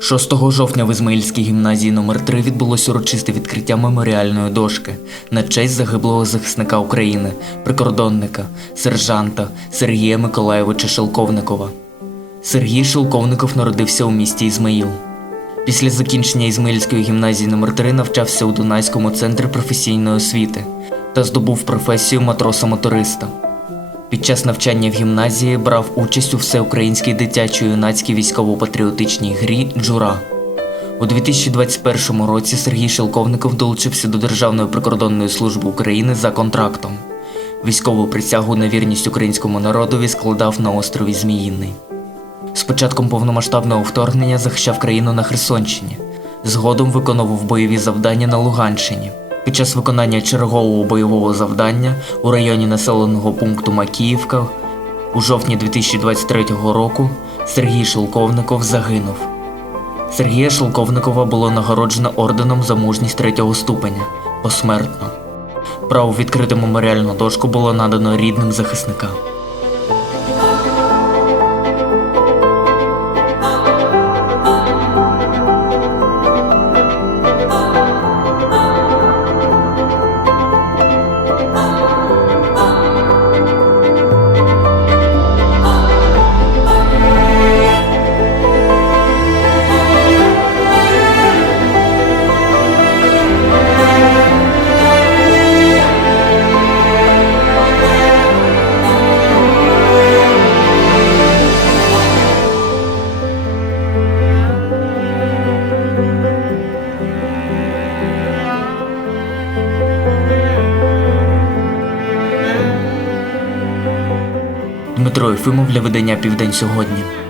6 жовтня в Ізмаїльській гімназії номер 3 відбулося урочисте відкриття меморіальної дошки на честь загиблого захисника України, прикордонника, сержанта Сергія Миколаєвича Шелковникова. Сергій Шелковников народився у місті Ізмаїл. Після закінчення Ізмаїльської гімназії номер 3 навчався у Дунайському центрі професійної освіти та здобув професію матроса-моториста. Під час навчання в гімназії брав участь у всеукраїнській дитячо-юнацькій військово-патріотичній грі Джура. У 2021 році Сергій Шелковников долучився до Державної прикордонної служби України за контрактом. Військову присягу на вірність українському народові складав на острові Зміїний. З початком повномасштабного вторгнення захищав країну на Херсонщині. Згодом виконував бойові завдання на Луганщині. Під час виконання чергового бойового завдання у районі населеного пункту Макіївка у жовтні 2023 року Сергій Шелковников загинув. Сергія Шелковникова було нагороджено орденом за мужність третього ступеня посмертно. Право відкрити меморіальну дошку було надано рідним захисника. Дмитро Єфимов для видання Південь сьогодні.